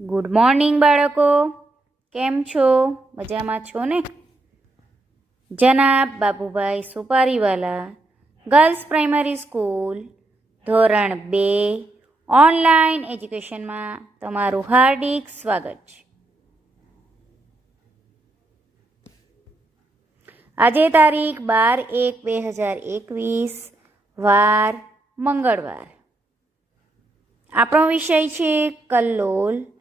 Good morning બાળકો. કેમ છો? મજામાં છો ને? જનાબ Babubhai Supariwala girls primary school ધોરણ બે ઓનલાઈન એજ્યુકેશનમાં તમારું હાર્દિક સ્વાગત છે. આજે તારીખ બાર એક બે હજાર એકવીસ, વાર મંગળવાર. આપણો વિષય છે કલ્લોલ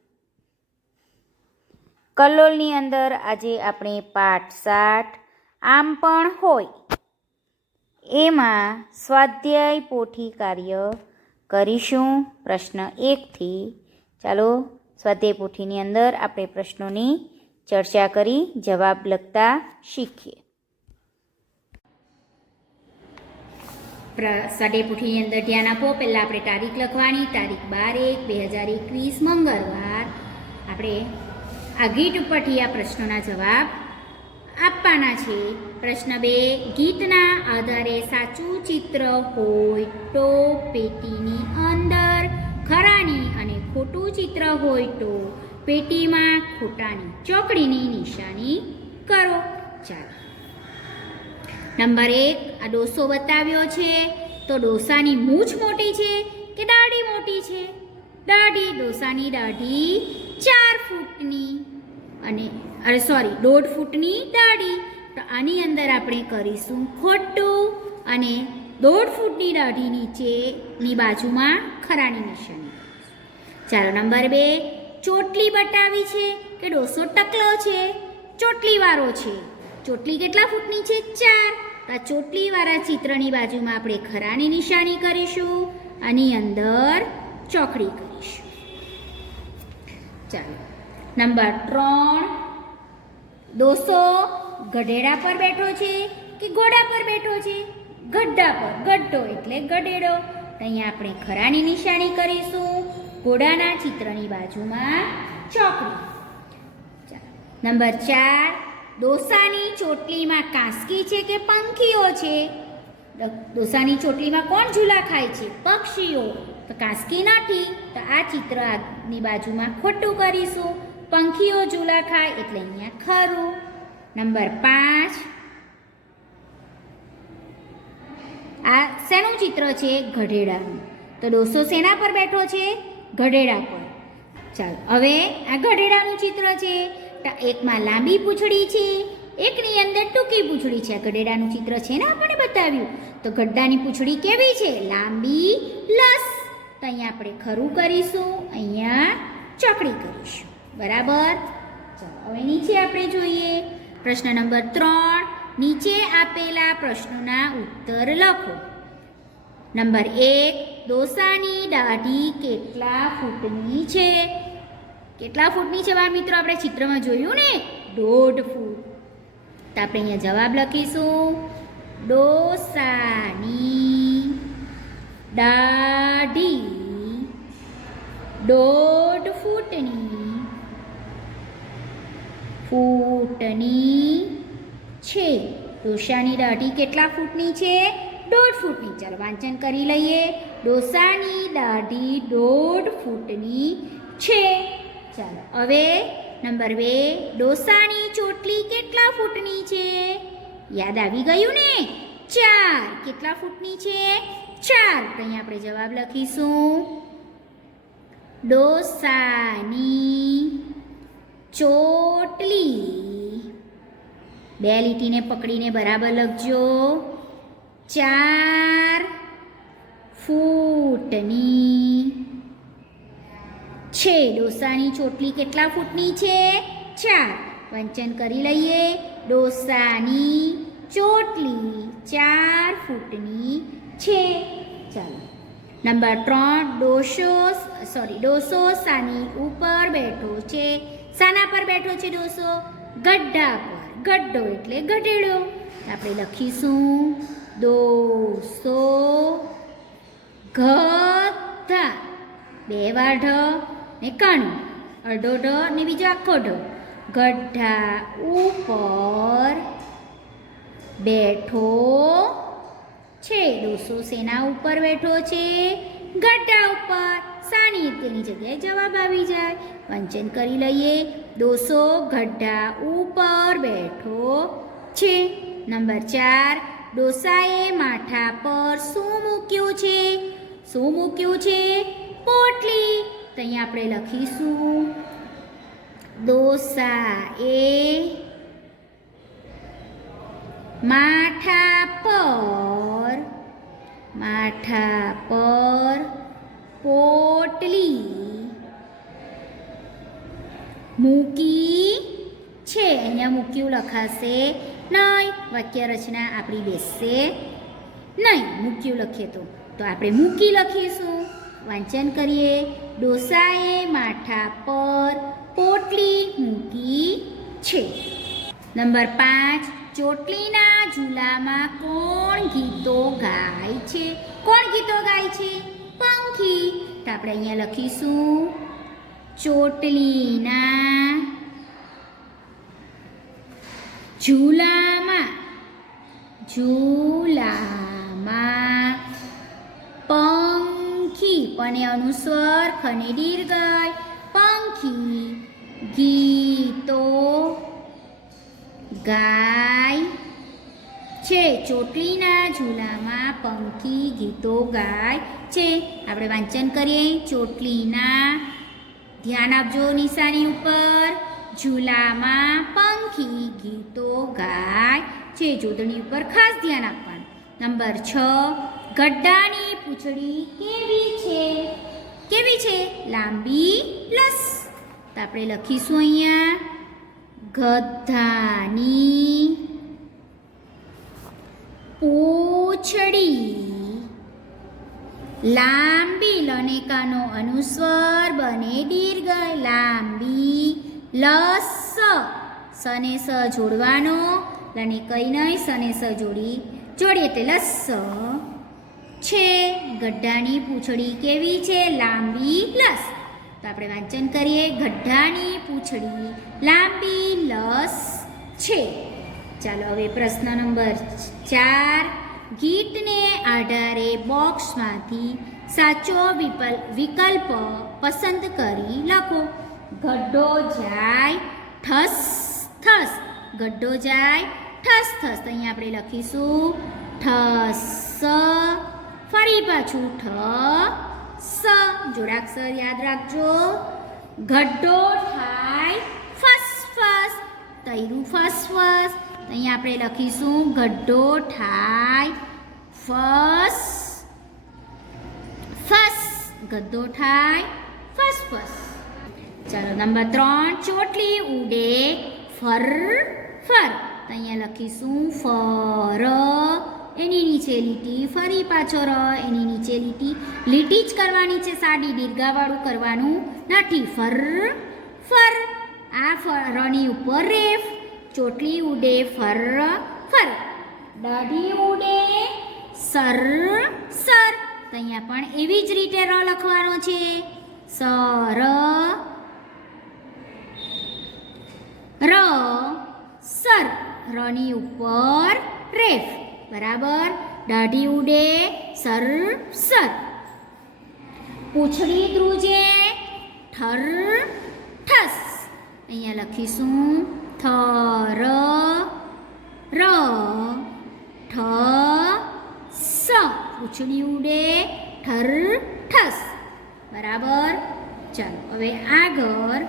કલ્લોલની અંદર આજે આપણે પાઠ સાઠ આમ પણ હોય. એમાં સ્વાધ્યાય પોથી કાર્ય કરીશું પ્રશ્ન એકથી. ચાલો સ્વાધ્યાય પોથીની અંદર આપણે પ્રશ્નોની ચર્ચા કરી, જવાબ લખતા શીખીએ. સ્વાધ્યાય પોથીની અંદર ધ્યાન આપો. પહેલાં આપણે તારીખ લખવાની. તારીખ બાર એક, બે હજાર એકવીસ, મંગળવાર. આપણે આ ગીત ઉપરથી આ પ્રશ્નોના જવાબ આપવાના છે. પ્રશ્ન બે, ગીતના આધારે સાચું ચિત્ર હોય તો પેટીની અંદર ખરાની અને ખોટું ચિત્ર હોય તો પેટીમાં ખોટાની ચોકડીની નિશાની કરો. ચાલો. નંબર એક, આ ડોસો બતાવ્યો છે. તો ડોસાની મૂછ મોટી છે કે દાઢી મોટી છે? દાઢી, ડોસાની દાઢી, ચાર ફૂટની અને, અરે સોરી દોઢ ફૂટની દાઢી. તો આની અંદર આપણે કરીશું ખોટું અને દોઢ ફૂટની દાઢી નીચેની બાજુમાં ખરાની નિશાની. ચાલો નંબર બે, ચોટલી બટાવી છે કે ડોસો ટકલો છે? ચોટલીવાળો છે. ચોટલી કેટલા ફૂટની છે? ચાર. તો આ ચોટલીવાળા ચિત્રની બાજુમાં આપણે ખરાની નિશાની કરીશું. આની અંદર ચોકડી કરીશું. ચાલો. નંબર ત્રણ. દોસો ગઢેડા પર બેઠો છે કે ઘોડા પર બેઠો છે? ગઢા પર. ગઢો એટલે ગઢેડો. અહીંયા આપણે ખરાની નિશાની કરીશું. ઘોડાના ચિત્રની બાજુમાં ચોકડી. ચાલો. નંબર ચાર. ડોસાની ચોટલીમાં કાંસકી છે કે પંખીઓ છે? ડોસાની ચોટલીમાં કોણ ઝૂલા ખાય છે? પક્ષીઓ. તો કાંસકી નથી તો આ ચિત્ર આગની બાજુમાં ખોટું કરીશું. પંખીઓ ઝૂલા ખાય એટલે અહીંયા ખરું. નંબર પાંચ. આ શેનું ચિત્ર છે? ગઢેડાનું તો ડોસો શેના પર બેઠો છે? ગઢેડા પર. ચાલો, હવે આ ગઢેડાનું ચિત્ર છે. તો એકમાં લાંબી પૂંછડી છે, એકની અંદર ટૂંકી પૂંછડી છે. આ ગઢેડાનું ચિત્ર છે ને આપણે બતાવ્યું? તો ગઢડાની પૂંછડી કેવી છે? લાંબી, લસ. તો અહીંયા આપણે ખરું કરીશું, અહીંયા ચોકડી કરીશું. બરાબર? ચાલો, હવે નીચે આપણે જોઈએ. પ્રશ્ન નંબર ત્રણ, નીચે આપેલા પ્રશ્નોના ઉત્તર લખો. નંબર એક, ડોસાની દાઢી કેટલા ફૂટની છે? કેટલા ફૂટની છે બાળ મિત્રો? આપણે ચિત્રમાં જોયું ને? દોઢ ફૂટ. તો આપણે અહીંયા જવાબ લખીશું. ડોસાની દાઢી દોઢ ફૂટની ફૂટની છે. ડોસાની દાઢી કેટલા ફૂટની છે? દોઢ ફૂટની. ચાલો વાંચન કરી લઈએ. ડોસાની દાઢી દોઢ ફૂટની છે. ચાલો, હવે નંબર બે. ડોસાની ચોટલી કેટલા ફૂટની છે? યાદ આવી ગયું ને? ચાર. કેટલા ફૂટની છે? ચાર. તો અહીંયા આપણે જવાબ લખીશું. ડોસાની ચોટલી. બે લીટીને પકડીને બરાબર લખજો. ચાર ફૂટની છે. ડોસાની ચોટલી કેટલા ફૂટની છે? ચાર. વંચન કરી લઈએ. ડોસાની ચોટલી ચાર ફૂટની છે. ચાલો. નંબર ત્રણ, ડોસો સોરી ડોસો સાની ઉપર બેઠો છે. સાના પર બેઠો છે ડોસો. ગઢા પર. ગઢો એટલે ગઢેડો આપણે લખીશું દોસો ગધા. બે વાર ઢ ને કણ. અડધો ઢ ને બીજો આખો ઢ. ગઢા ઉપર બેઠો છે. ડોસો શેના ઉપર બેઠો છે. ગઢ્ઢા ઉપર સાની તેની જગ્યાએ જવાબ આવી જાય. વંચન કરી લઈએ. ડોસો ગઢા ઉપર બેઠો છે. નંબર ચાર, ડોસાએ માથા પર શું મૂક્યું છે? શું મૂક્યું છે? પોટલી. તો અહીંયા આપણે લખીશું. ડોસા એ માથા પર માથા પર પોટલી. મૂકી છે. અહીંયા મૂક્યું લખાશે નહીં. વાક્ય રચના આપણી બેસશે નહીં. મૂક્યું લખીએ તો. તો આપણે મૂકી લખીશું. વાંચન કરીએ. ડોસાએ માથા પર પોટલી મૂકી છે. નંબર પાંચ. ચોટલીના ઝૂલામાં કોણ ગીતો ગાય છે? કોણ ગીતો ગાય છે? પંખી. તો આપણે અહીંયા લખીશું. ચોટલીના ઝૂલામાં ઝૂલામાં પંખી. એ અનુસ્વર ખને દીર્ઘાય પંખી ગીતો ગાય છે. ચોટલીના ઝૂલામાં પંખી ગીતો ગાય છે. આપણે વાંચન કરીએ. ચોટલીના ધ્યાન આપજો નિશાની ઉપર. ઝૂલામાં પંખી ગીતો ગાય છે. જોડણી ઉપર ખાસ ધ્યાન આપવાનું. નંબર છ, ગડ્ડાની પૂંછડી કેવી છે? કેવી છે? લાંબી લસ. તો આપણે લખીશું અહીંયા. ગધાની પૂંછડી લાંબી લનેકાનો અનુસ્વર બને દીર્ઘ, લાંબી, લસ સને સ જોડવાનો લને કઈ નહીં સને સ જોડી જોડીએ તે લસ. છે, ગઢાની પૂંછડી કેવી છે? લાંબી, લસ. તો આપણે વાંચન કરીએ, ગઢાની પૂંછડી. લાંબી લસ છે. ચાલો હવે પ્રશ્ન નંબર ચાર. ગીતને આધારે બોક્સમાંથી સાચો વિકલ્પ પસંદ કરી લખો. ગડ્ડો જાય ઠસ થસ ગડ્ડો જાય ઠસ થસ અહીંયા આપણે લખીશું ઠસ, ફરી પાછું ઠ સ જોડાક્ષર યાદ રાખજો. ગડ્ડો થાય તૈરું ફસ ફસ અહીંયા આપણે લખીશું ગઢો ઠાય, ફસ ફસ. ગદ્દો ઠાય ફસ ફસ ચાલો નંબર ત્રણ, ચોટલી ઉડે ફર ફર. અહીંયા લખીશું ફર. એની નીચે લીટી ફરી પાછો ર. એની નીચે લીટી લીટી જ કરવાની છે સાડી દીર્ઘાવાળું કરવાનું નથી. ફર ફર. આ ફરની ઉપર રેફ, ચોટલી ઉડે ફર ફર. દાઢી ઉડે સર સર. તો અહીંયા પણ એવી જ રીતે ર લખવાનો છે. સર, ર, સર. રની ઉપર રેફ. બરાબર? દાઢી ઉડે સર સર. પૂંછડી ધ્રુજે ઠર, ઠસ. અહીંયા લખીશું થર ર ઠ, સ. પૂંછડી ઉડે, ઠર, ઠસ. બરાબર? ચાલો, હવે આગળ.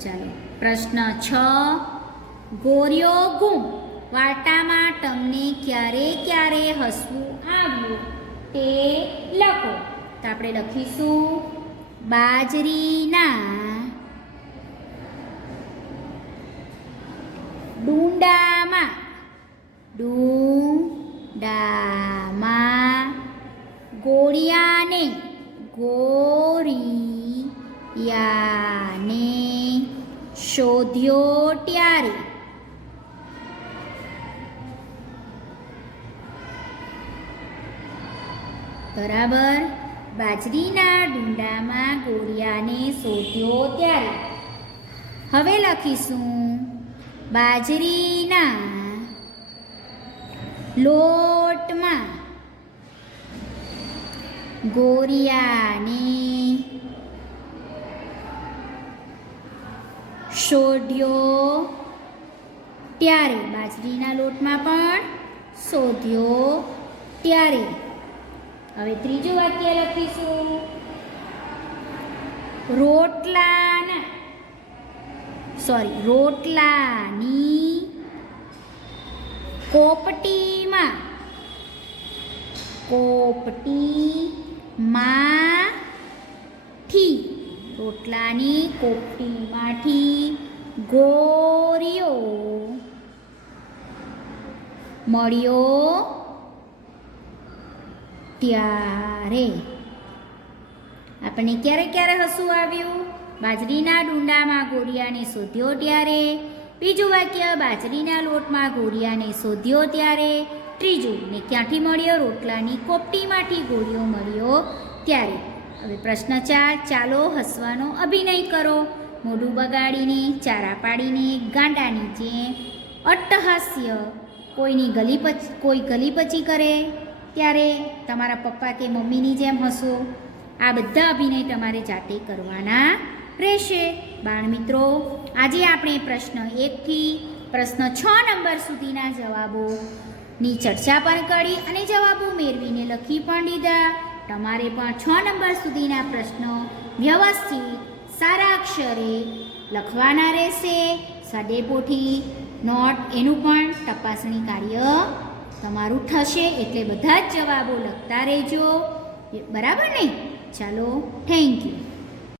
ચાલો, પ્રશ્ન છ. ગોર્યો ગુમ. વાર્તામાં તમને ક્યારે ક્યારે હસવું આવ્યું તે લખો. તો આપણે લખીશું, બાજરીના ડુંડામાં ડુંડામાં ગોળિયાને ગોરિયાને શોધ્યો ત્યારે. બરાબર. બાજરીના ડુંડામાં ગોળિયાને શોધ્યો ત્યારે. હવે લખીશું. બાજરીના લોટમાં ગોરિયાને શોધ્યો. ત્યારે બાજરીના લોટમાં પણ શોધ્યો. ત્યારે હવે ત્રીજું વાક્ય લખીશું. રોટલાના સોરી રોટલાની કોપટીમાં કોપટીમાંથી, રોટલાની કોપટીમાંથી ગોરીઓ મળ્યો ત્યારે. આપણને ક્યારે ક્યારે હસવું આવ્યું? બાજરીના ડુંડામાં ગોરિયાને શોધ્યો ત્યારે. બીજું વાક્ય, બાજરીના લોટમાં ગોરિયાને શોધ્યો ત્યારે. ત્રીજું, ને ક્યાંથી મળ્યો? રોટલાની કોપટીમાંથી ગોળીઓ મળ્યો? ત્યારે, હવે પ્રશ્ન ચાર, ચાલો હસવાનો અભિનય કરો. મોઢું બગાડીને, ચારા પાડીને, ગાંડાની જેમ, અટ્ટહાસ્ય, કોઈની ગલી પચ, કોઈ ગલી પચી કરે? ત્યારે, તમારા પપ્પા કે મમ્મીની જેમ હસો. આ બધા અભિનય તમારે જાતે કરવાના રહેશે. બાળમિત્રો આજે આપણે પ્રશ્ન એકથી પ્રશ્ન છ નંબર સુધીના જવાબોની ચર્ચા પણ કરી અને જવાબો મેળવીને લખી પણ દીધા. તમારે પણ છ નંબર સુધીના પ્રશ્નો વ્યવસ્થિત, સારા અક્ષરે લખવાના રહેશે. સડેપોથી નોટ એનું પણ તપાસણી કાર્ય તમારું થશે એટલે બધા જ જવાબો લખતા રહેજો. બરાબર ને? ચાલો થેન્ક યુ